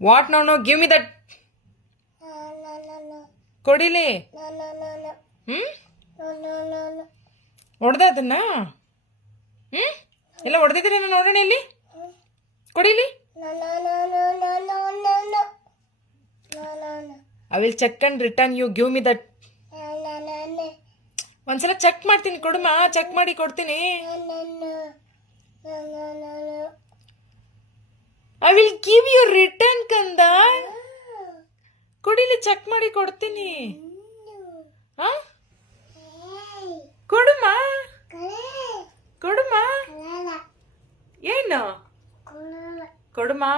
What no no give me that. ಕೊಡಿಲಿ. ಹೊಡೆದ ಅದನ್ನ ಎಲ್ಲ ಹೊಡೆದಿದ್ರೆ ನೋಡೋಣ ಇಲ್ಲಿ. ಕೊಡಿಲಿ. I will check and return you. Give me that. ಒಂದ್ಸಲ ಚೆಕ್ ಮಾಡ್ತೀನಿ, ಕೊಡುಮಾ. ಚೆಕ್ ಮಾಡಿ ಕೊಡ್ತೀನಿ. I will give you return ಕಂದ. ಕೊಡಿಲಿ, ಚೆಕ್ ಮಾಡಿ ಕೊಡ್ತೀನಿ. ಕೊಡುಮಾ, ಕೊಡುಮಾ. ಏನು ಕೊಡುಮಾ.